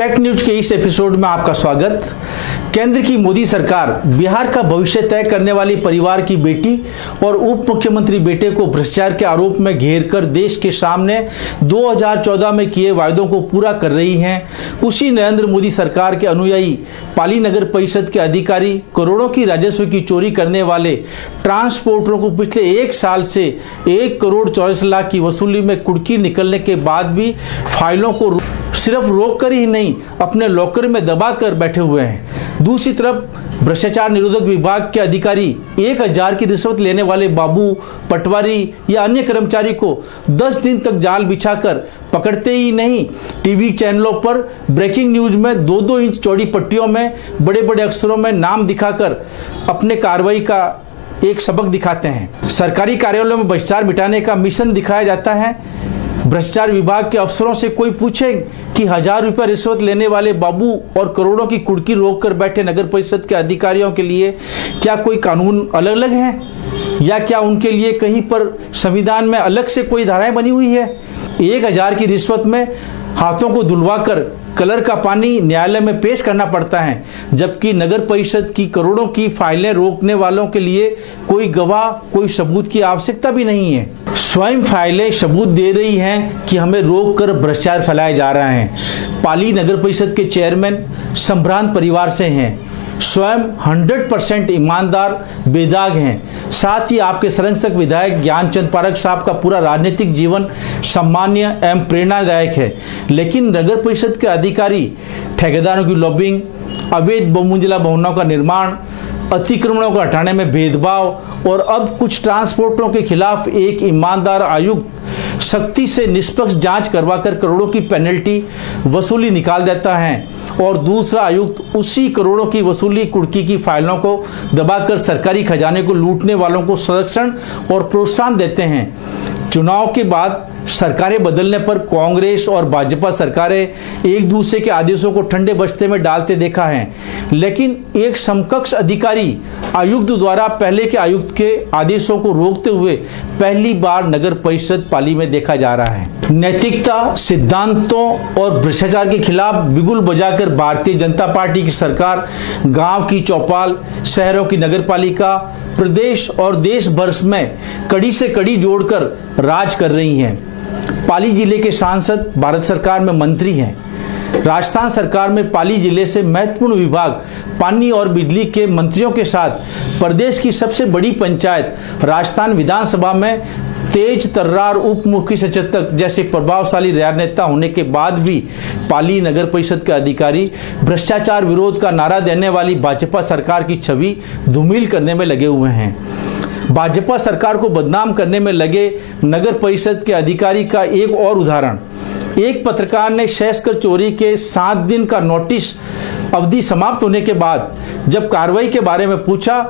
Fact news के इस episode में आपका स्वागत। केंद्र की मोदी सरकार बिहार का भविष्य तय करने वाली परिवार की बेटी और उप मुख्यमंत्री बेटे को भ्रष्टाचार के आरोप में घेरकर देश के सामने 2014 में किए वायदों को पूरा कर रही है। उसी नरेंद्र मोदी सरकार के अनुयायी पाली नगर परिषद के अधिकारी करोड़ों की राजस्व की चोरी करने वाले ट्रांसपोर्टरों को पिछले एक साल से 1 करोड़ 24 लाख की वसूली में कुर्की निकलने के बाद भी फाइलों को सिर्फ रोक कर ही नहीं अपने लॉकर में दबा कर बैठे हुए हैं। दूसरी तरफ भ्रष्टाचार निरोधक विभाग के अधिकारी 1000 की रिश्वत लेने वाले बाबू, पटवारी या अन्य कर्मचारी को 10 दिन तक जाल बिछाकर पकड़ते ही नहीं, टीवी चैनलों पर ब्रेकिंग न्यूज में 2-2 इंच चौड़ी पट्टियों में बड़े बड़े अक्षरों में नाम दिखाकर अपने कार्रवाई का एक सबक दिखाते हैं। सरकारी कार्यालयों में भ्रष्टाचार मिटाने का मिशन दिखाया जाता है। भ्रष्टाचार विभाग के अफसरों से कोई पूछे कि 1000 रुपये रिश्वत लेने वाले बाबू और करोड़ों की कुर्की रोक कर बैठे नगर परिषद के अधिकारियों के लिए क्या कोई कानून अलग अलग है, या क्या उनके लिए कहीं पर संविधान में अलग से कोई धाराएं बनी हुई है। 1000 की रिश्वत में हाथों को धुलवाकर कलर का पानी न्यायालय में पेश करना पड़ता है, जबकि नगर परिषद की करोड़ों की फाइलें रोकने वालों के लिए कोई गवाह, कोई सबूत की आवश्यकता भी नहीं है। स्वयं फाइलें सबूत दे रही हैं कि हमें रोक कर भ्रष्टाचार फैलाया जा रहा है। पाली नगर परिषद के चेयरमैन संभ्रांत परिवार से हैं, स्वयं 100% ईमानदार बेदाग हैं। साथ ही आपके संरक्षक विधायक ज्ञानचंद पारख साहब का पूरा राजनीतिक जीवन सम्मान्य एवं प्रेरणादायक है, लेकिन नगर परिषद के अधिकारी ठेकेदारों की लॉबिंग, अवैध बहुमंजिला भवनों का निर्माण, अतिक्रमणों को हटाने में भेदभाव और अब कुछ ट्रांसपोर्टरों के खिलाफ एक ईमानदार आयुक्त सख्ती से निष्पक्ष जांच करवाकर करोड़ों की पेनल्टी वसूली निकाल देता है, और दूसरा आयुक्त उसी करोड़ों की वसूली कुर्की की फाइलों को दबाकर सरकारी खजाने को लूटने वालों को संरक्षण और प्रोत्साहन देते हैं। चुनाव के बाद सरकारें बदलने पर कांग्रेस और भाजपा सरकारें एक दूसरे के आदेशों को ठंडे बस्ते में डालते देखा है, लेकिन एक समकक्ष अधिकारी आयुक्त द्वारा पहले के आयुक्त के आदेशों को रोकते हुए पहली बार नगर परिषद पाली में देखा जा रहा है। नैतिकता, सिद्धांतों और भ्रष्टाचार के खिलाफ बिगुल बजाकर भारतीय जनता पार्टी की सरकार गांव की चौपाल, शहरों की नगरपालिका, प्रदेश और देश भर में कड़ी से कड़ी जोड़कर राज कर रही हैं। पाली जिले के सांसद भारत सरकार में मंत्री हैं। राजस्थान सरकार में पाली जिले से महत्वपूर्ण विभाग पानी और बिजली के मंत्रियों के साथ प्रदेश की सबसे बड़ी पंचायत राजस्थान विधानसभा में तेज तर्रार उप मुख्य सचेतक जैसे प्रभावशाली राजनेता होने के बाद भी पाली नगर परिषद के अधिकारी भ्रष्टाचार विरोध का नारा देने वाली भाजपा सरकार की छवि धूमिल करने में लगे हुए हैं। भाजपा सरकार को बदनाम करने में लगे नगर परिषद के अधिकारी का एक और उदाहरण, एक पत्रकार ने शैक्षकर चोरी के 7 दिन का नोटिस अवधि समाप्त होने के बाद जब कार्रवाई के बारे में पूछा,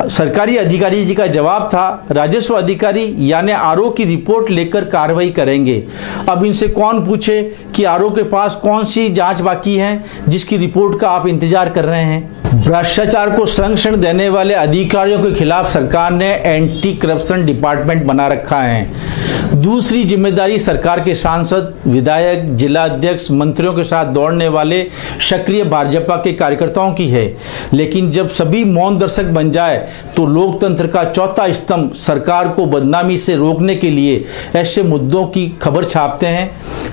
सरकारी अधिकारी जी का जवाब था, राजस्व अधिकारी यानी आरओ की रिपोर्ट लेकर कार्रवाई करेंगे। अब इनसे कौन पूछे कि आरओ के पास कौन सी जांच बाकी है जिसकी रिपोर्ट का आप इंतजार कर रहे हैं। भ्रष्टाचार को संरक्षण देने वाले अधिकारियों के खिलाफ सरकार ने एंटी करप्शन डिपार्टमेंट बना रखा है। दूसरी जिम्मेदारी सरकार के सांसद, विधायक, जिला अध्यक्ष, मंत्रियों के साथ दौड़ने वाले सक्रिय भाजपा के कार्यकर्ताओं की है, लेकिन जब सभी मौन दर्शक बन जाए तो लोकतंत्र का चौथा स्तंभ सरकार को बदनामी से रोकने के लिए ऐसे मुद्दों की खबर छापते हैं,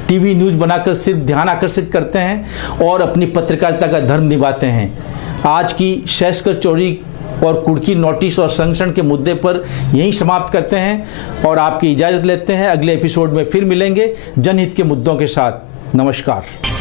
टीवी न्यूज बनाकर सिर्फ ध्यान आकर्षित करते हैं और अपनी पत्रकारिता का धर्म निभाते हैं। आज की शैक्षकर चोरी और कुर्की नोटिस और संरक्षण के मुद्दे पर यहीं समाप्त करते हैं और आपकी इजाज़त लेते हैं। अगले एपिसोड में फिर मिलेंगे जनहित के मुद्दों के साथ। नमस्कार।